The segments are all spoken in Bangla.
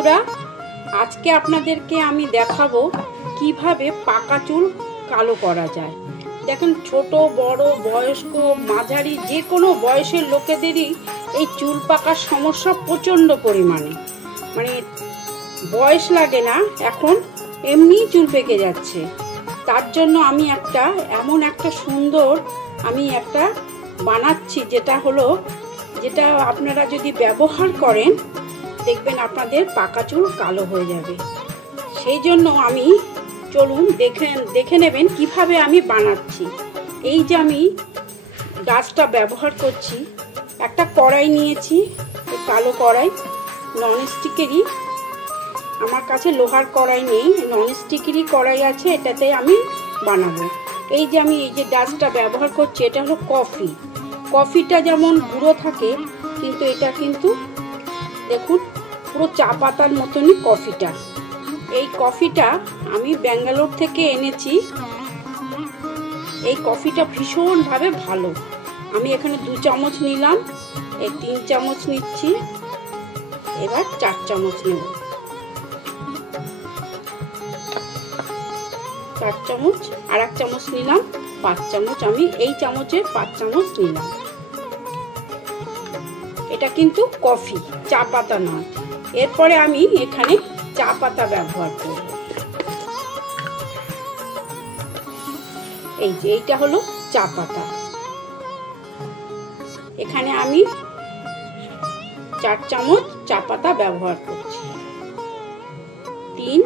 বন্ধুরা, আজকে আপনাদেরকে আমি দেখাবো কিভাবে পাকা চুল কালো করা যায়। দেখেন, ছোট বড় বয়স্ক মাঝারি যে কোনো বয়সের লোকেদেরই এই চুল পাকার সমস্যা প্রচণ্ড পরিমাণে, মানে বয়স লাগে না, এখন এমনি চুল পেকে যাচ্ছে। তার জন্য আমি এমন একটা সুন্দর বানাচ্ছি, যেটা আপনারা যদি ব্যবহার করেন দেখবেন আপনাদের পাকা চুল কালো হয়ে যাবে। সেই জন্য চলুন দেখে নেবেন কিভাবে আমি বানাচ্ছি। এই যে আমি গাছটা ব্যবহার করছি, একটা কড়াই নিয়েছি, কালো কড়াই, ননস্টিকেরই। আমার কাছে লোহার কড়াই নেই, ননস্টিকেরই কড়াই আছে, এটাতে আমি বানাবো। এই যে গাছটা ব্যবহার করছি, এটা হলো কফিটা যেমন গুঁড়ো থাকে, কিন্তু এটা কিন্তু দেখুন পুরো চা পাতার মতনই কফিটা। এই কফিটা আমি ব্যাঙ্গালোর থেকে এনেছি। এই কফিটা ভীষণভাবে ভালো। আমি এখানে 2 চামচ নিলাম, এই 3 চামচ নিচ্ছি, এবার 4 চামচ নেব। 4 চামচ, আর 1 চামচ নিলাম, 5 চামচ। আমি এই চামচের 5 চামচ নিলাম। এটা কিন্তু কফি, চা পাতা নয়। এরপরে আমি এখানে চা পাতা ব্যবহার করব। এইটা হলো চা পাতা। এখানে আমি 4 চামচ চা পাতা ব্যবহার করছি। 3,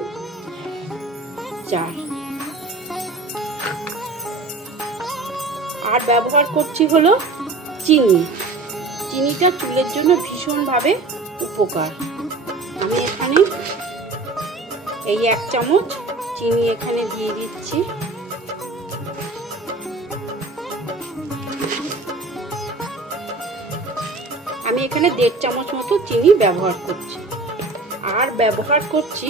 4। আর ব্যবহার করছি হলো চিনিটা চুলের জন্য ভীষণভাবে উপকার। আমি এখানে এই 1 চামচ চিনি এখানে দিয়ে দিচ্ছি। আমি এখানে 1.5 চামচ মতো চিনি ব্যবহার করছি। আর ব্যবহার করছি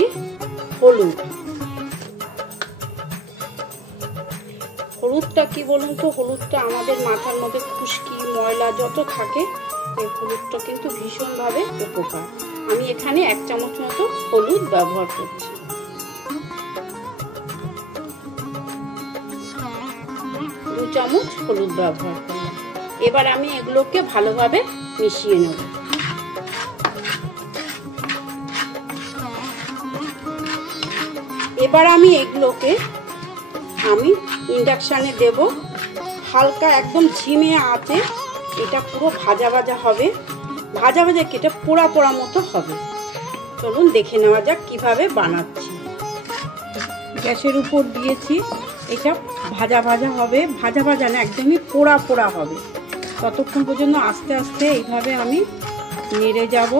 হলুদটা কি বলুন তো, হলুদটা আমাদের মাথার মধ্যে খুশকি ময়লা যত থাকে, এই হলুদটা কিন্তু ভীষণভাবে উপকার। আমি এখানে 1 চামচ মতো হলুদ ব্যবহার করছি। 2 চামচ হলুদ ব্যবহার করলাম। এবার আমি এগুলোকে ভালোভাবে মিশিয়ে নেব। এবার আমি এগুলোকে ইন্ডাকশানে দেব। হালকা একদম ঝিমে আঁচে এটা পুরো ভাজা হবে। কি এটা পোড়া মতো হবে। চলুন দেখে নেওয়া যাক কিভাবে বানাচ্ছি। গ্যাসের উপর দিয়েছি, এটা ভাজা হবে। ভাজা না, একদমই পোড়া হবে। ততক্ষণ পর্যন্ত আস্তে আস্তে এইভাবে আমি নেড়ে যাব।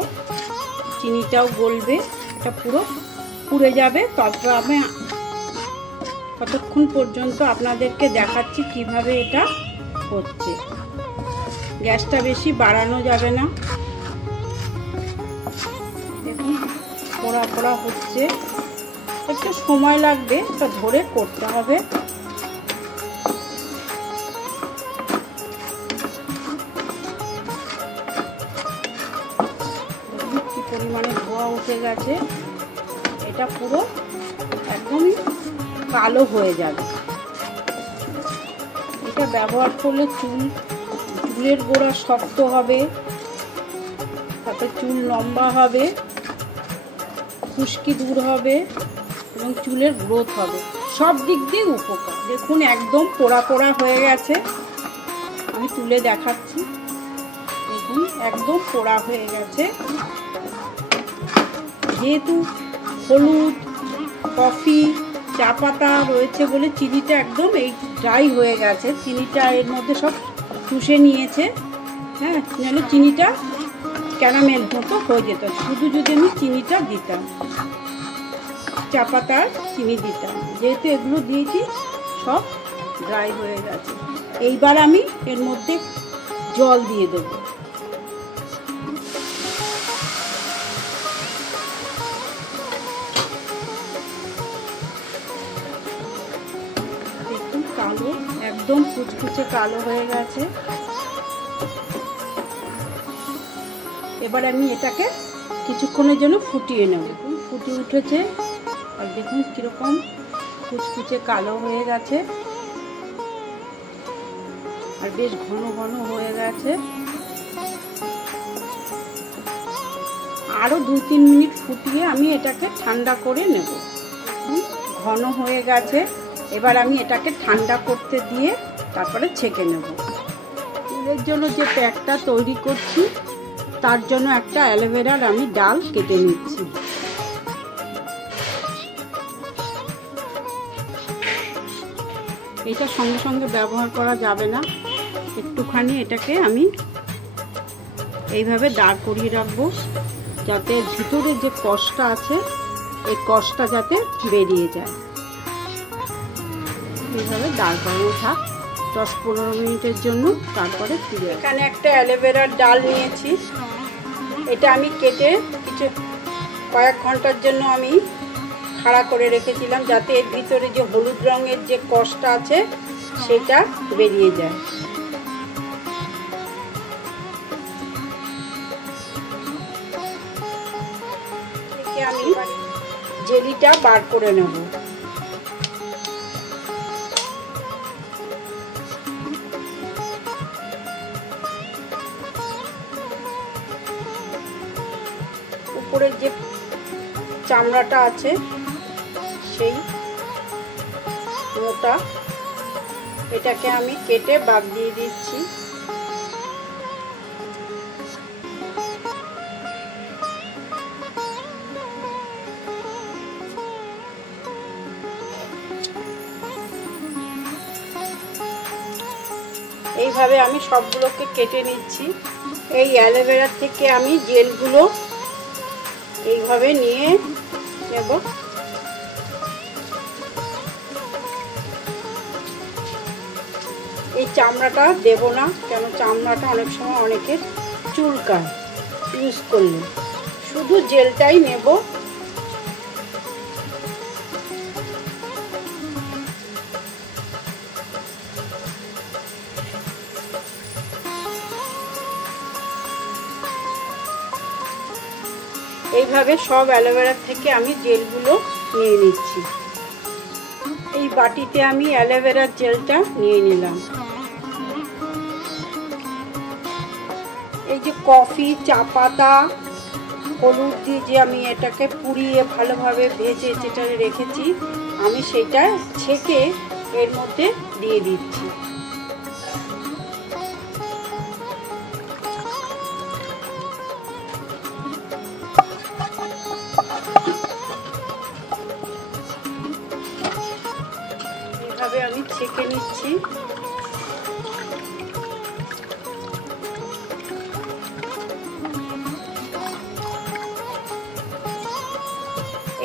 চিনিটাও গলবে, এটা পুরো পুড়ে যাবে। তারপর আমি ততক্ষণ পর্যন্ত আপনাদেরকে দেখাচ্ছি কিভাবে এটা হচ্ছে। গ্যাসটা বেশি বাড়ানো যাবে না। দেখুন পোড়া হচ্ছে, একটু সময় লাগবে, তা ধরে করতে হবে। কি পরিমাণে ধোঁয়া উঠে গেছে, এটা পুরো একদমই কালো হয়ে যাবে। এটা ব্যবহার করলে চুলের গোড়া শক্ত হবে, তাতে চুল লম্বা হবে, খুশকি দূর হবে এবং চুলের গ্রোথ হবে। সব দিক দিয়ে উপকার। দেখুন একদম পোড়া হয়ে গেছে। আমি তুলে দেখাচ্ছি। দেখুন একদম পোড়া হয়ে গেছে। যেহেতু হলুদ, কফি, চা পাতা রয়েছে বলে চিনিটা একদম ড্রাই হয়ে গেছে। চিনিটা এর মধ্যে সব চুষে নিয়েছে। হ্যাঁ, নাহলে চিনিটা ক্যারামেল মতো হয়ে যেত। শুধু যদি আমি চিনিটা দিতাম, চা পাতার চিনি দিতাম। যেহেতু এগুলো দিয়েছি সব ড্রাই হয়ে গেছে। এইবার আমি এর মধ্যে জল দিয়ে দেব। দেখুন কালো, একদম কুচকুচে কালো হয়ে গেছে। এবার আমি এটাকে কিছুক্ষণের জন্য ফুটিয়ে নেব। দেখুন ফুটে উঠেছে, আর দেখুন কীরকম কুচকুচে কালো হয়ে গেছে আর বেশ ঘন ঘন হয়ে গেছে। আরও 2-3 মিনিট ফুটিয়ে আমি এটাকে ঠান্ডা করে নেব। ঘন হয়ে গেছে, এবার আমি এটাকে ঠান্ডা করতে দিয়ে তারপরে ছেঁকে নেব। চুলের জন্য যে প্যাকটা তৈরি করছি তার জন্য একটা অ্যালোভেরার আমি ডাল কেটে নিচ্ছি। এটা সঙ্গে সঙ্গে ব্যবহার করা যাবে না, একটুখানি এটাকে আমি এইভাবে দাঁড় করিয়ে রাখবো, যাতে ভিতরে যে কষটা আছে এই কষটা যাতে বেরিয়ে যায়। এইভাবে দাঁড় করানো থাক 10-15 মিনিটের জন্য, তারপরে ফিরে। এখানে একটা অ্যালোভেরার ডাল নিয়েছি, এটা আমি কেটে কয়েক ঘন্টার জন্য আমি খাড়া করে রেখেছিলাম, যাতে এর ভিতরে যে হলুদ রঙের যে কষটা আছে সেটা বেরিয়ে যায়। আমি জেলিটা বার করে নেব। উপরের যে চামড়াটা আছে সেই মোটা, এটাকে আমি কেটে বাদ দিয়ে দিচ্ছি। এইভাবে আমি সবগুলোকে কেটে নিচ্ছি। এই অ্যালোভেরা থেকে আমি জেলগুলো এইভাবে নিয়ে নেব। এই চামড়াটা দেব না, কেন চামড়াটা অনেক সময় অনেকের চুলকায় ইউজ করলে, শুধু জেলটাই নেব। এইভাবে সব অ্যালোভেরা থেকে আমি জেলগুলো নিয়ে নিচ্ছি। এই বাটিতে আমি অ্যালোভেরার জেলটা নিয়ে নিলাম। এই যে কফি, চা পাতা, হলুদ দিয়ে যে আমি এটাকে পুড়িয়ে ভালোভাবে ভেজে যেটা রেখেছি, আমি সেটা ছেঁকে এর মধ্যে দিয়ে দিচ্ছি। এইভাবে আমি ছেঁকে নিচ্ছি।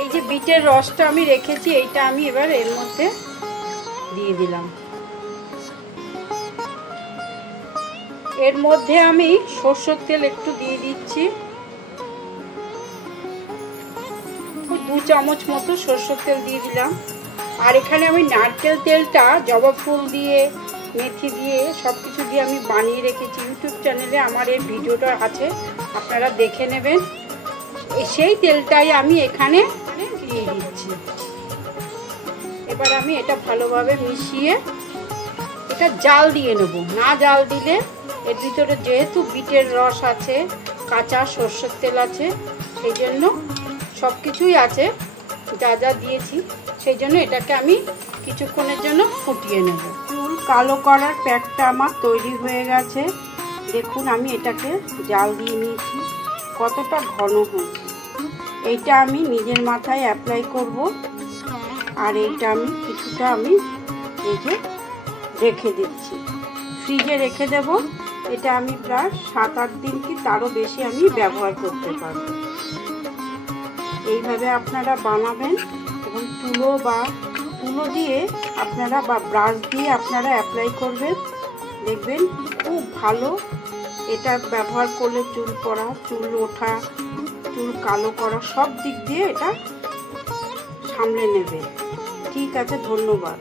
এই যে বিটের রসটা আমি রেখেছি, এইটা আমি এবার এর মধ্যে দিয়ে দিলাম। এর মধ্যে আমি সরষের তেল একটু দিয়ে দিচ্ছি, 2 চামচ মতো সরষের তেল দিয়ে দিলাম। আর এখানে আমি নারকেল তেলটা জবা ফুল দিয়ে, মেথি দিয়ে, সব কিছু দিয়ে আমি বানিয়ে রেখেছি। ইউটিউব চ্যানেলে আমার এই ভিডিওটা আছে, আপনারা দেখে নেবেন। সেই তেলটাই আমি এখানে দিয়ে দিচ্ছি। এবার আমি এটা ভালোভাবে মিশিয়ে এটা জাল দিয়ে নেব। না জাল দিলে এর ভিতরে যেহেতু বিটের রস আছে, কাঁচা সরষের তেল আছে, সেই জন্য সব কিছুই আছে, যা যা দিয়েছি, সেই জন্য এটাকে আমি কিছুক্ষণের জন্য ফুটিয়ে নেব। চুল কালো করার প্যাকটা আমার তৈরি হয়ে গেছে। দেখুন আমি এটাকে জাল দিয়ে নিয়েছি, কতটা ঘন হয়েছে। এইটা আমি নিজের মাথায় অ্যাপ্লাই করব, আর এইটা আমি কিছুটা আমি এই যে রেখে দিচ্ছি, ফ্রিজে রেখে দেব। এটা আমি প্রায় 7-8 দিন কি তারও বেশি আমি ব্যবহার করতে পারব। এইভাবে আপনারা বানাবেন এবং তুলো দিয়ে আপনারা বা ব্রাশ দিয়ে আপনারা অ্যাপ্লাই করবেন, দেখবেন খুব ভালো। এটা ব্যবহার করলে চুল পড়া, চুল ওঠা, চুল কালো করা সব দিক দিয়ে এটা সামলে নেবে। ঠিক আছে, ধন্যবাদ।